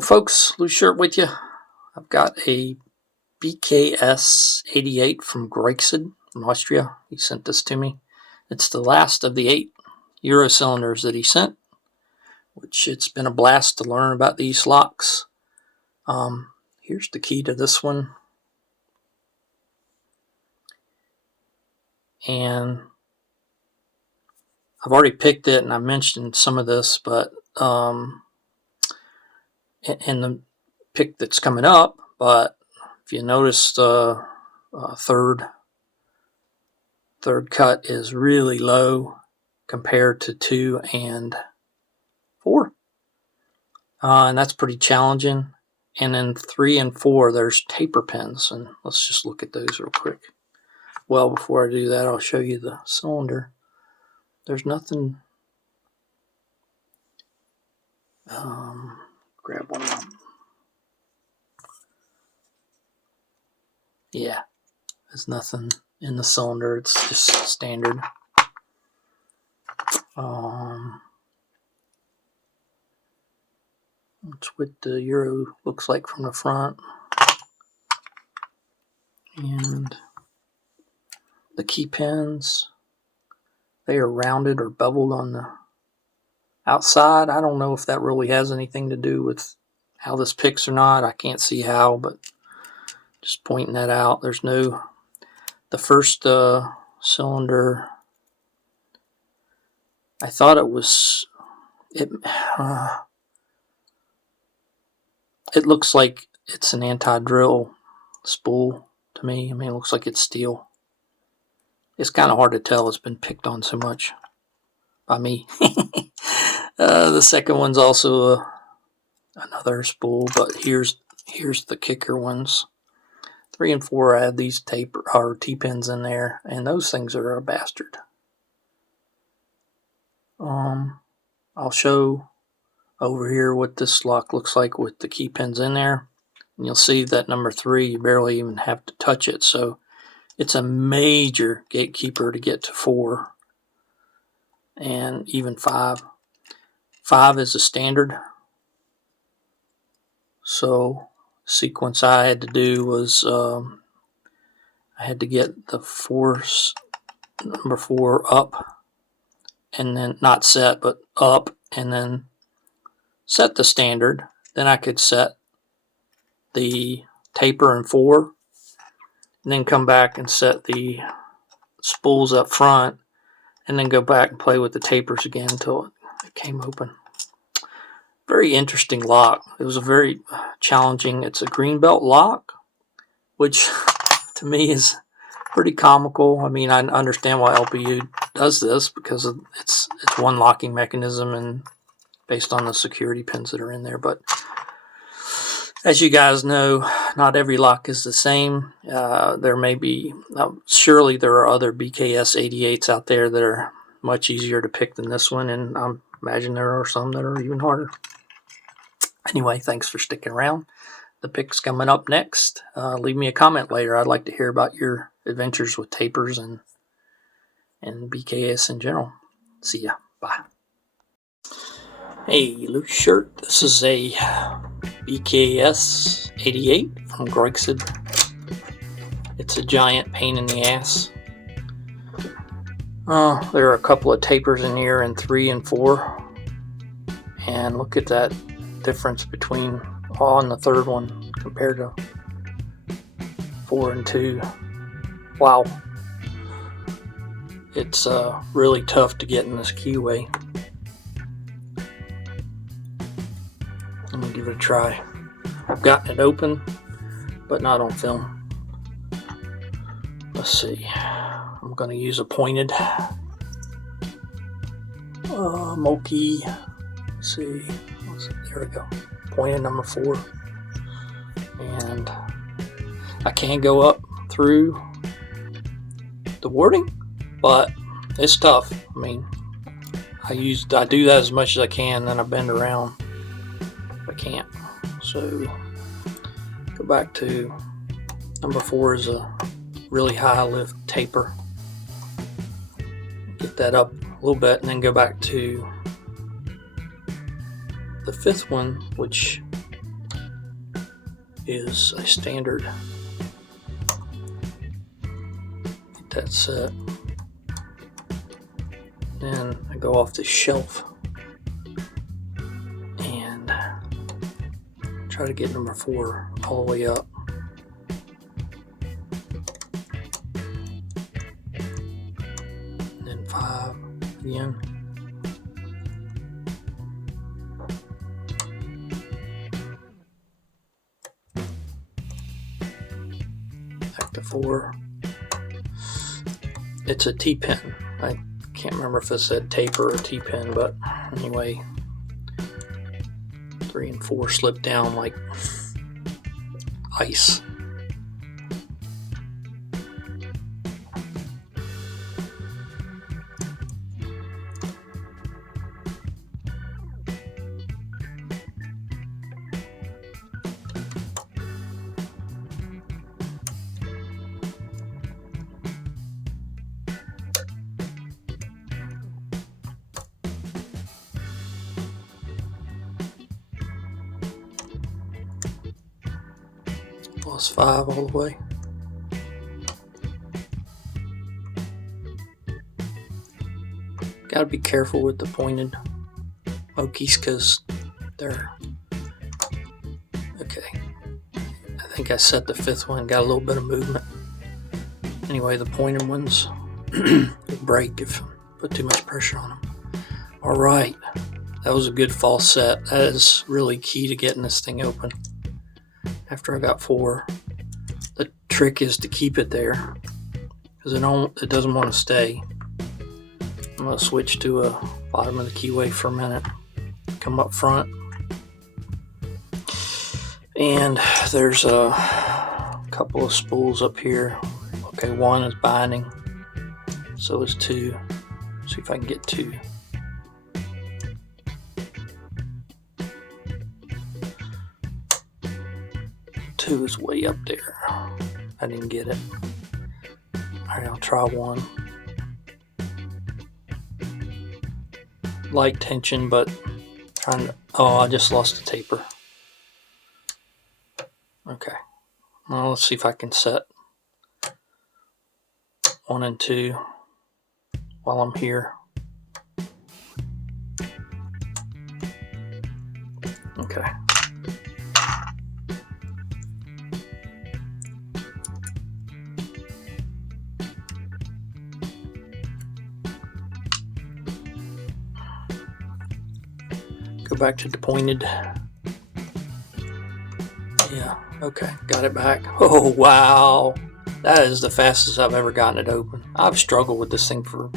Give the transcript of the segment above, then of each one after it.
Hello folks, Loose Shirt with you. I've got a BKS 88 from Greixed from Austria. He sent this to me. It's the last of the 8 Euro cylinders that he sent, which it's been a blast to learn about these locks. Here's the key to this one. And I've already picked it and I mentioned some of this, but in the pick that's coming up, but if you notice the third cut is really low compared to 2 and 4, and that's pretty challenging. And then 3 and 4 there's taper pins, and let's just look at those real quick. Well, before I do that, I'll show you the cylinder. There's nothing. Grab one up. Yeah, there's nothing in the cylinder. It's just standard. That's what the Euro looks like from the front. And the key pins, they are rounded or beveled on the outside. I don't know if that really has anything to do with how this picks or not. I can't see how, but just pointing that out. There's no, the first cylinder, I thought it was, it looks like it's an anti-drill spool to me. I mean, it looks like it's steel. It's kind of hard to tell. It's been picked on so much by me. The second one's also another spool, but here's the kicker ones. 3 and 4 I have these taper or T-pins in there, and those things are a bastard. I'll show over here what this lock looks like with the key pins in there, and you'll see that number 3 you barely even have to touch it, so it's a major gatekeeper to get to 4 and even 5. 5 is a standard, so sequence I had to do was I had to get the number 4 up, and then not set but up, and then set the standard. Then I could set the taper in 4, and then come back and set the spools up front, and then go back and play with the tapers again until it came open. Very interesting lock. It was a very challenging, it's a green belt lock, which to me is pretty comical. I mean, I understand why LPU does this, because it's one locking mechanism and based on the security pins that are in there. But as you guys know, not every lock is the same. There may be, surely there are other BKS 88s out there that are much easier to pick than this one, and I imagine there are some that are even harder. Anyway, thanks for sticking around. The pick's coming up next. Leave me a comment later. I'd like to hear about your adventures with tapers and BKS in general. See ya. Bye. Hey, Loose Shirt. This is a BKS 88 from Greixed. It's a giant pain in the ass. There are a couple of tapers in here in 3 and 4. And look at that difference between on the third one compared to 4 and 2. Wow. It's really tough to get in this keyway. Let me give it a try. I've gotten it open, but not on film. Let's see. I'm going to use a pointed Moki. Let's see. There we go. Pointed number 4. And I can go up through the wording, but it's tough. I mean, I do that as much as I can, then I bend around if I can't. So go back to number 4 is a really high lift taper. Get that up a little bit, and then go back to the 5th one, which is a standard. Get that set. Then I go off the shelf and try to get number 4 all the way up. And then 5 again. Back to 4. It's a T-pin. I can't remember if it said taper or T-pin, but anyway, 3 and 4 slip down like ice. Plus 5 all the way. Gotta be careful with the pointed Okies because they're okay. I think I set the 5th one, got a little bit of movement. Anyway, the pointed ones break if I put too much pressure on them. Alright, that was a good false set. That is really key to getting this thing open. After I got 4, the trick is to keep it there because it doesn't want to stay. I'm going to switch to a bottom of the keyway for a minute. Come up front. And there's a couple of spools up here. Okay, 1 is binding. So is 2. See if I can get 2. Is way up there. I didn't get it. Alright, I'll try 1. Light tension, but trying to. Oh, I just lost the taper. Okay. Well, let's see if I can set 1 and 2 while I'm here. Okay. Go back to the pointed. Yeah, okay, got it back. Oh, wow. That is the fastest I've ever gotten it open. I've struggled with this thing for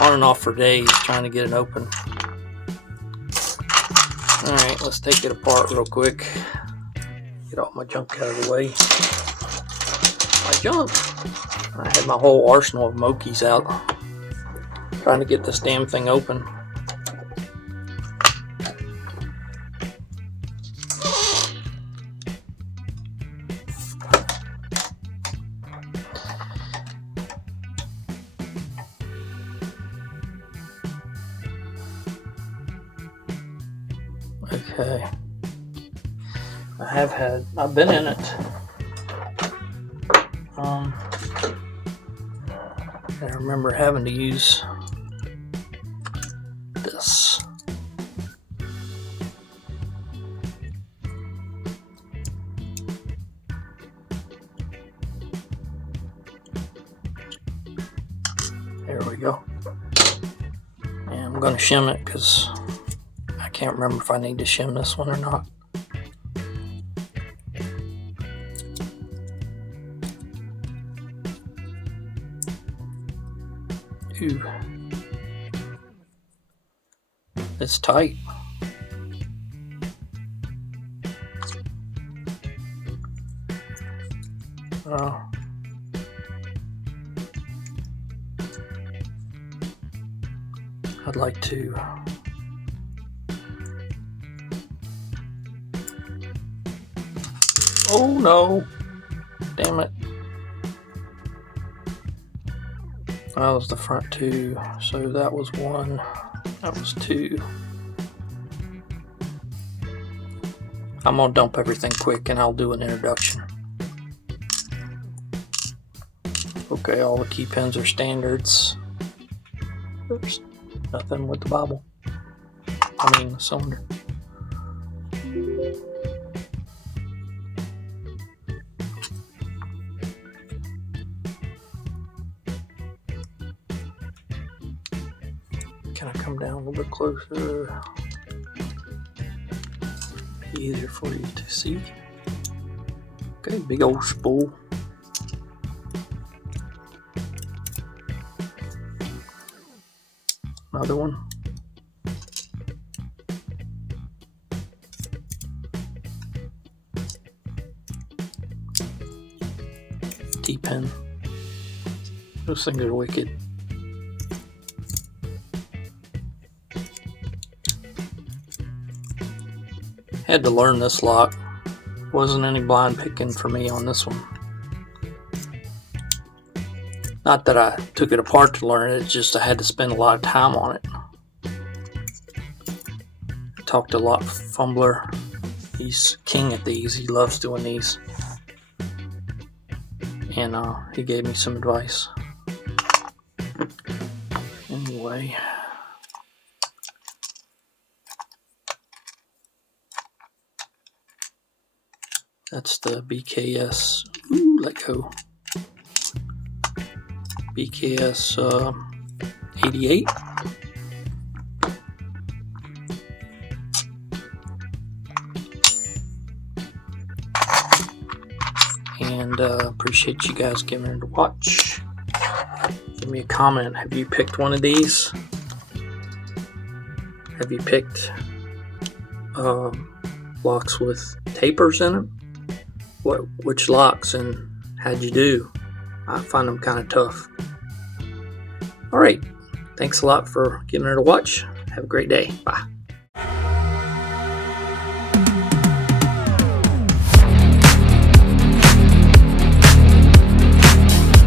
on and off for days trying to get it open. Alright, let's take it apart real quick. Get all my junk out of the way. My junk. I had my whole arsenal of Mokies out trying to get this damn thing open. Okay, I've been in it. I remember having to use this. There we go. And I'm going to shim it because I can't remember if I need to shim this one or not. Ooh. It's tight. I'd like to oh no, damn it. That was the front 2, so that was 1, that was 2. I'm gonna dump everything quick and I'll do an introduction. Okay, all the key pins are standards. Oops, nothing with the bobble. I mean the cylinder. Can I come down a little bit closer? Easier for you to see. Okay, big old spool. Another one. T-pin. Those things are wicked. Had to learn this lock. Wasn't any blind picking for me on this one. Not that I took it apart to learn it, it's just I had to spend a lot of time on it. I talked to Lock Fumbler. He's king at these. He loves doing these. And he gave me some advice. Anyway. That's the BKS. Ooh, let go. BKS 88. And appreciate you guys giving it a watch. Give me a comment. Have you picked one of these? Have you picked locks with tapers in them? Which locks and how'd you do? I find them kind of tough. Alright, thanks a lot for giving it a watch. Have a great day. Bye.